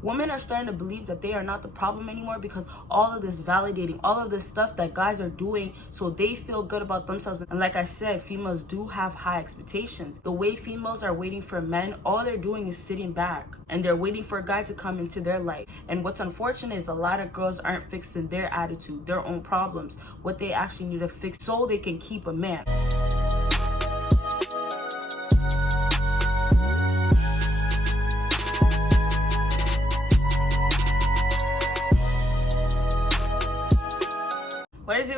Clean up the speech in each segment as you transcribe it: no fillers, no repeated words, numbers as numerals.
Women are starting to believe that they are not the problem anymore because all of this validating, all of this stuff that guys are doing so they feel good about themselves. And like I said, females do have high expectations. The way females are waiting for men, all they're doing is sitting back and they're waiting for a guy to come into their life. And what's unfortunate is a lot of girls aren't fixing their attitude, their own problems, what they actually need to fix so they can keep a man.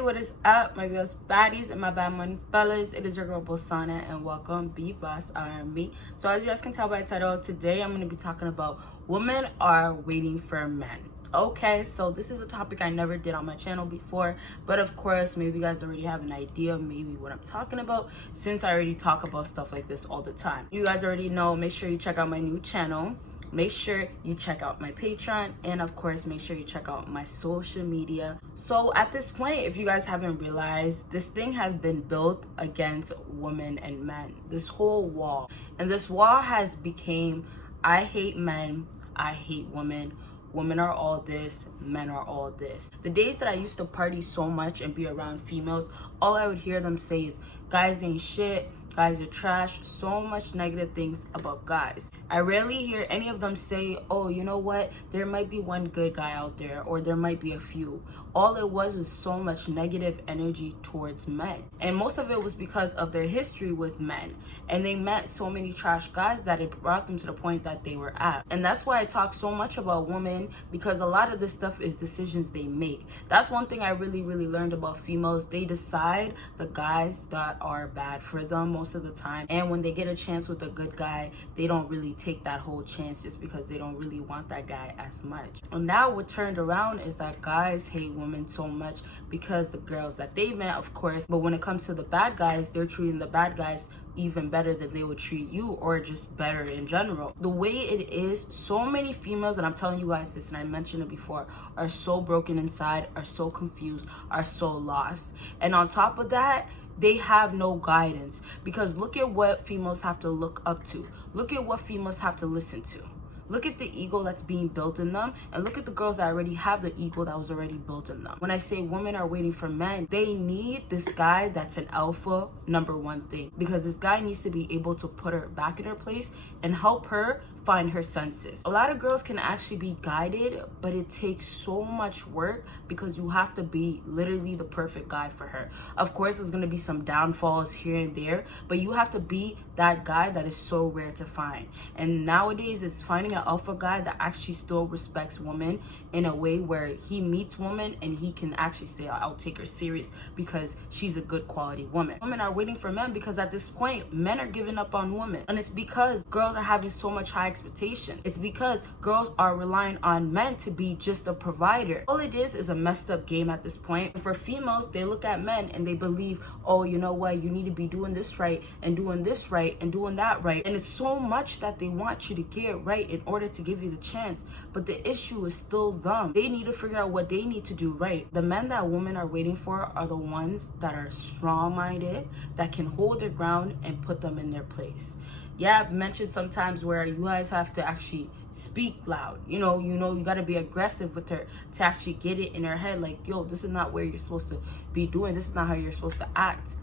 What is up, my BBoss baddies and my bad money fellas? It is your girl Bosana and welcome BBossArmy. So as you guys can tell by the title, today I'm going to be talking about women are waiting for men. Okay, so this is a topic I never did on my channel before, but of course maybe you guys already have an idea of maybe what I'm talking about since I already talk about stuff like this all the time. You guys already know, make sure you check out my new channel. Make sure you check out my Patreon, and of course make sure you check out my social media. So at this point, if you guys haven't realized, this thing has been built against women and men, this whole wall. And this wall has became, I hate men, I hate women. Women are all this, men are all this. The days that I used to party so much and be around females, all I would hear them say is, guys ain't shit, guys are trash, so much negative things about guys. I rarely hear any of them say, oh, you know what, there might be one good guy out there, or there might be a few. All it was so much negative energy towards men. And most of it was because of their history with men. And they met so many trash guys that it brought them to the point that they were at. And that's why I talk so much about women, because a lot of this stuff is decisions they make. That's one thing I really learned about females. They decide the guys that are bad for them most of the time. And when they get a chance with a good guy, they don't really take that whole chance just because they don't really want that guy as much. And now what turned around is that guys hate women so much because the girls that they met, of course, but when it comes to the bad guys, they're treating the bad guys even better than they would treat you, or just better in general. The way it is, so many females, and I'm telling you guys this and I mentioned it before, are so broken inside, are so confused, are so lost. And on top of that, they have no guidance, because look at what females have to look up to. Look at what females have to listen to. Look at the ego that's being built in them, and look at the girls that already have the ego that was already built in them. When I say women are waiting for men, they need this guy that's an alpha, number one thing, because this guy needs to be able to put her back in her place and help her find her senses. A lot of girls can actually be guided, but it takes so much work because you have to be literally the perfect guy for her. Of course, there's going to be some downfalls here and there, but you have to be that guy that is so rare to find. And nowadays, it's finding an alpha guy that actually still respects women in a way where he meets women and he can actually say, I'll take her serious because she's a good quality woman. Women are waiting for men because at this point, men are giving up on women. And it's because girls are having so much high expectations. It's because girls are relying on men to be just a provider. All it is a messed up game at this point. And for females, they look at men and they believe, oh, you know what, you need to be doing this right and doing this right and doing that right. And it's so much that they want you to get right in order to give you the chance. But the issue is still them. They need to figure out what they need to do right. The men that women are waiting for are the ones that are strong-minded, that can hold their ground and put them in their place. Yeah, I've mentioned sometimes where you guys have to actually speak loud. You know, you got to be aggressive with her to actually get it in her head like, yo, this is not where you're supposed to be doing. This is not how you're supposed to act.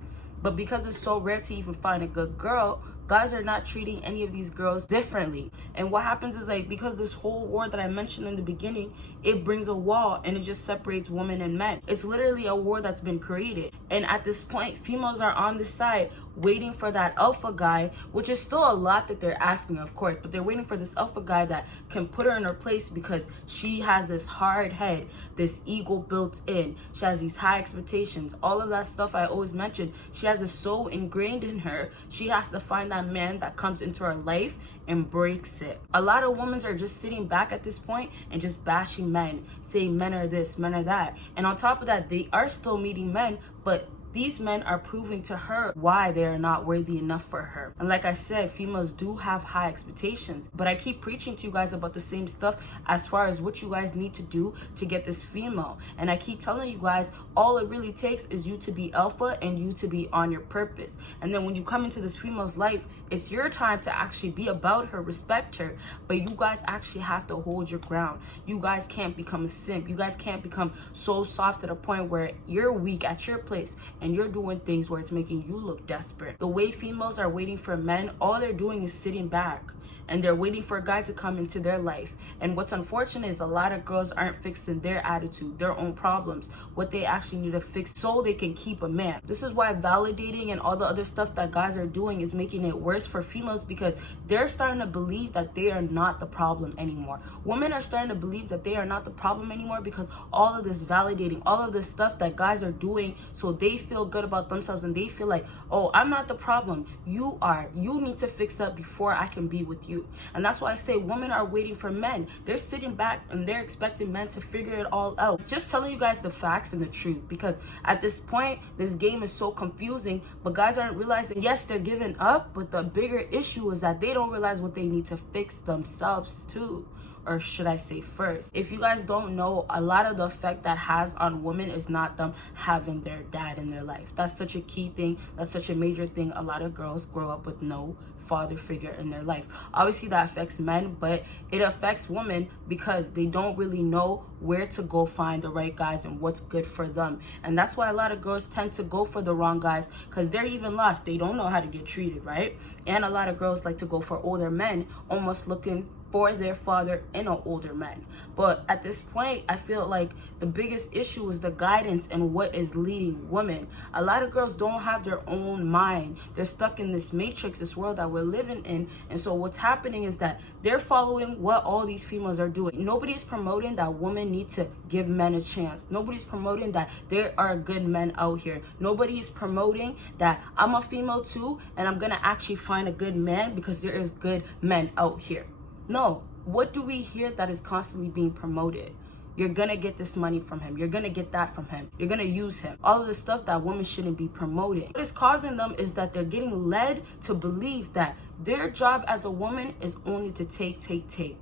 But because it's so rare to even find a good girl, guys are not treating any of these girls differently. And what happens is, like, because this whole war that I mentioned in the beginning, it brings a wall and it just separates women and men. It's literally a war that's been created. And at this point, females are on this side waiting for that alpha guy, which is still a lot that they're asking, of course, but they're waiting for this alpha guy that can put her in her place because she has this hard head, this ego built in. She has these high expectations, all of that stuff I always mention. She has it so ingrained in her. She has to find that man that comes into her life and breaks it. A lot of women are just sitting back at this point and just bashing men, saying men are this, men are that. And on top of that, they are still meeting men, but these men are proving to her why they are not worthy enough for her. And like I said, females do have high expectations, but I keep preaching to you guys about the same stuff as far as what you guys need to do to get this female. And I keep telling you guys, all it really takes is you to be alpha and you to be on your purpose. And then when you come into this female's life, it's your time to actually be about her, respect her, but you guys actually have to hold your ground. You guys can't become a simp. You guys can't become so soft to the point where you're weak at your place and you're doing things where it's making you look desperate. The way females are waiting for men, all they're doing is sitting back and they're waiting for a guy to come into their life. And what's unfortunate is a lot of girls aren't fixing their attitude, their own problems, what they actually need to fix so they can keep a man. This is why validating and all the other stuff that guys are doing is making it worse for females, because they're starting to believe that they are not the problem anymore. Women are starting to believe that they are not the problem anymore because all of this validating, all of this stuff that guys are doing so they feel good about themselves and they feel like, oh, I'm not the problem, you are. You need to fix up before I can be with you. And that's why I say women are waiting for men. They're sitting back and they're expecting men to figure it all out. Just telling you guys the facts and the truth, because at this point, this game is so confusing, but guys aren't realizing, yes, they're giving up, but the bigger issue is that they don't realize what they need to fix themselves too. Or should I say first? If you guys don't know, a lot of the effect that has on women is not them having their dad in their life. That's such a key thing. That's such a major thing. A lot of girls grow up with no father figure in their life. Obviously that affects men, but it affects women because they don't really know where to go find the right guys and what's good for them. And that's why a lot of girls tend to go for the wrong guys, because they're even lost. They don't know how to get treated, right? And a lot of girls like to go for older men, almost looking for their father in an older man. But at this point, I feel like the biggest issue is the guidance and what is leading women. A lot of girls don't have their own mind. They're stuck in this matrix, this world that we're living in. And so what's happening is that they're following what all these females are doing. Nobody's promoting that women need to give men a chance. Nobody's promoting that there are good men out here. Nobody is promoting that I'm a female too and I'm gonna actually find a good man because there is good men out here. No, what do we hear that is constantly being promoted? You're gonna get this money from him. You're gonna get that from him. You're gonna use him. All of the stuff that women shouldn't be promoting. What is causing them is that they're getting led to believe that their job as a woman is only to take.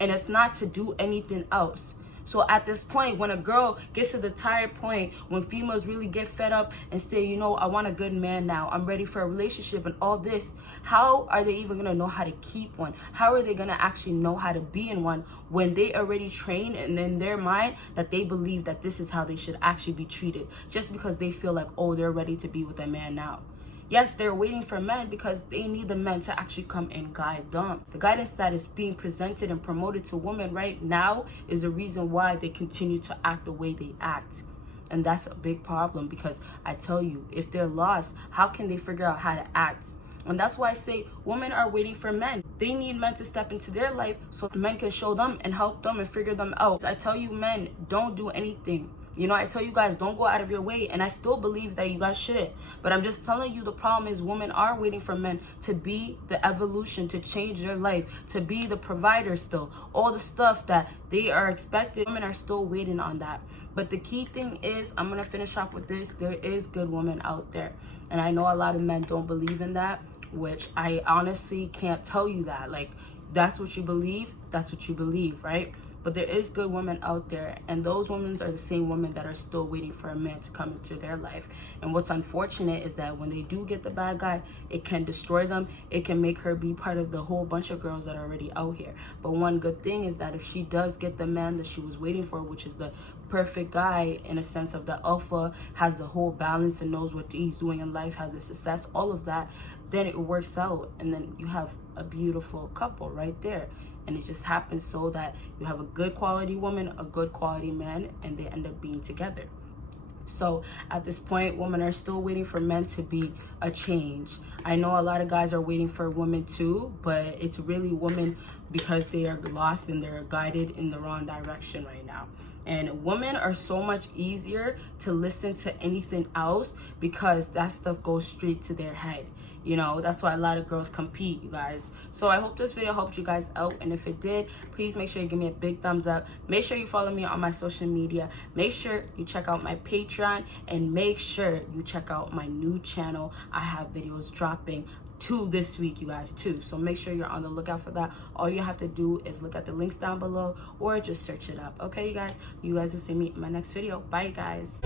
And it's not to do anything else. So at this point, when a girl gets to the tired point, when females really get fed up and say, you know, I want a good man now, I'm ready for a relationship and all this, how are they even gonna know how to keep one? How are they gonna actually know how to be in one when they already train and in their mind that they believe that this is how they should actually be treated, just because they feel like, oh, they're ready to be with a man now? Yes, they're waiting for men because they need the men to actually come and guide them. The guidance that is being presented and promoted to women right now is the reason why they continue to act the way they act. And that's a big problem, because I tell you, if they're lost, how can they figure out how to act? And that's why I say women are waiting for men. They need men to step into their life so men can show them and help them and figure them out. I tell you, men, don't do anything. You know, I tell you guys, don't go out of your way, and I still believe that you guys should. But I'm just telling you, the problem is women are waiting for men to be the evolution, to change their life, to be the provider still. All the stuff that they are expected, women are still waiting on that. But the key thing is, I'm going to finish off with this, there is good women out there. And I know a lot of men don't believe in that, which I honestly can't tell you that. Like, that's what you believe, right? But there is good women out there, and those women are the same women that are still waiting for a man to come into their life. And what's unfortunate is that when they do get the bad guy, it can destroy them. It can make her be part of the whole bunch of girls that are already out here. But one good thing is that if she does get the man that she was waiting for, which is the perfect guy in a sense of the alpha, has the whole balance and knows what he's doing in life, has the success, all of that, then it works out, and then you have a beautiful couple right there. And it just happens so that you have a good quality woman, a good quality man, and they end up being together. So at this point, women are still waiting for men to be a change. I know a lot of guys are waiting for women too, but it's really women because they are lost and they're guided in the wrong direction right now. And women are so much easier to listen to anything else because that stuff goes straight to their head. You know, that's why a lot of girls compete, you guys. So I hope this video helped you guys out, and if it did, please make sure you give me a big thumbs up. Make sure you follow me on my social media. Make sure you check out my Patreon, and make sure you check out my new channel. I have videos dropping 2 this week, you guys, 2. So make sure you're on the lookout for that. All you have to do is look at the links down below or just search it up. Okay, you guys will see me in my next video. Bye, you guys.